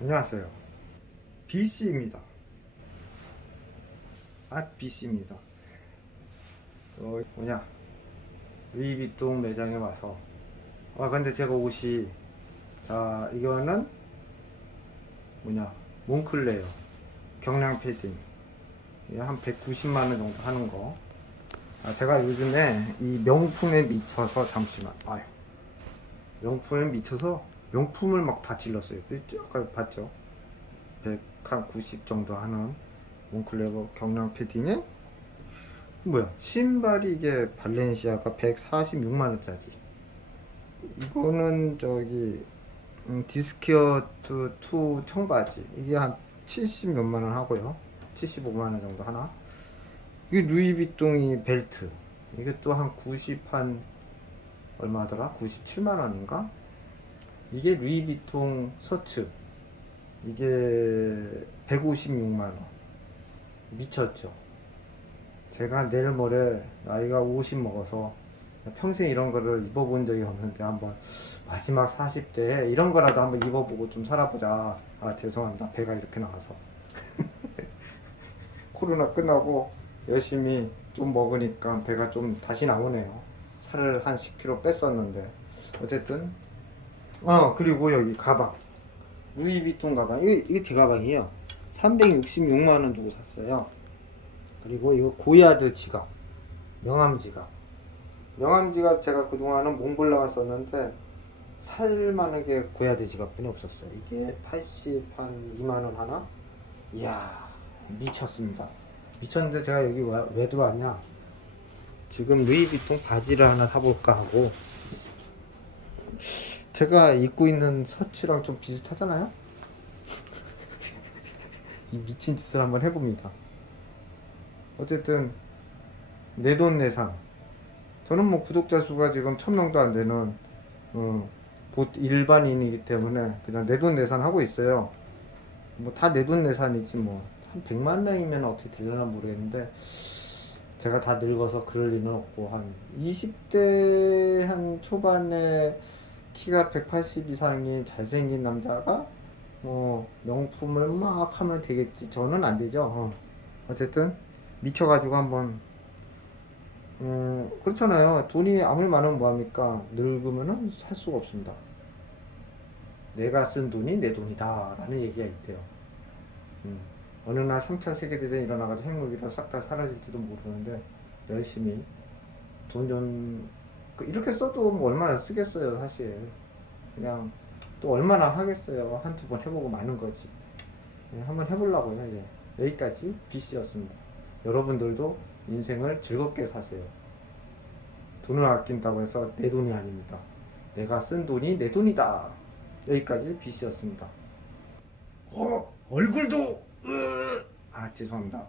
안녕하세요. BC입니다. 아 BC입니다. 어, 뭐냐 루이비통 매장에 와서 아 근데 제가 옷이 아 이거는 뭐냐 몽클레어 경량 패딩 한 190만 원 정도 하는 거. 아 제가 요즘에 이 명품에 미쳐서 잠시만 아유 명품에 미쳐서 명품을 막 다 질렀어요. 아까 봤죠? 190 정도 하는 몽클레어 경량 패딩에 뭐야 신발이 이게 발렌시아가 146만 원짜리. 이거는 저기 음, 디스키어트 2 청바지 이게 한 70 몇만 원 하고요. 75만 원 정도 하나. 이게 루이비통이 벨트 이게 또 한 90 한 얼마더라? 97만 원인가? 이게 루이비통 셔츠. 이게 156만 원. 미쳤죠. 제가 내일 모레 나이가 50 먹어서 평생 이런 거를 입어본 적이 없는데 한번 마지막 40대에 이런 거라도 한번 입어보고 좀 살아보자. 아 죄송합니다. 배가 이렇게 나와서. 코로나 끝나고 열심히 좀 먹으니까 배가 좀 다시 나오네요. 살을 한 10kg 뺐었는데. 어쨌든 어 그리고 여기 가방. 루이비통 가방. 이게, 이게 제 가방이에요. 366만 원 주고 샀어요. 그리고 이거 고야드 지갑. 명함 지갑. 명함 지갑 제가 그동안은 몽블랑을 썼는데 살만하게 고야드 지갑뿐이 없었어요. 이게 80한 2만 원 하나? 이야 미쳤습니다. 미쳤는데 제가 여기 와- 왜 들어왔냐? 지금 루이비통 바지를 하나 사볼까 하고 제가 입고 있는 셔츠랑 좀 비슷하잖아요? 이 미친 짓을 한번 해봅니다. 어쨌든 내 돈내산. 저는 뭐 구독자 수가 지금 천 명도 안 되는 어, 보- 일반인이기 때문에 그냥 내 돈 내산 하고 있어요. 뭐 다 내 돈 내산이지 뭐 한 100만 명이면 어떻게 되려나 모르겠는데 제가 다 늙어서 그럴 리는 없고 한 20대 한 초반에 키가 180 이상인 잘생긴 남자가 뭐 명품을 막 하면 되겠지. 저는 안 되죠. 어. 어쨌든 미쳐가지고 한번. 음, 그렇잖아요. 돈이 아무리 많으면 뭐합니까? 늙으면은 살 수가 없습니다. 내가 쓴 돈이 내 돈이다 라는 얘기가 있대요. 음. 어느 날 3차 세계대전이 일어나가지고 핵무기로 싹 다 사라질지도 모르는데 열심히 돈좀 이렇게 써도 뭐 얼마나 쓰겠어요 사실. 그냥 또 얼마나 하겠어요. 한 두 번 해보고 마는 거지. 네, 한번 해보려고요 예. 여기까지 BC였습니다. 여러분들도 인생을 즐겁게 사세요. 돈을 아낀다고 해서 내 돈이 아닙니다. 내가 쓴 돈이 내 돈이다. 여기까지 BC였습니다. 어 얼굴도 으... 아 죄송합니다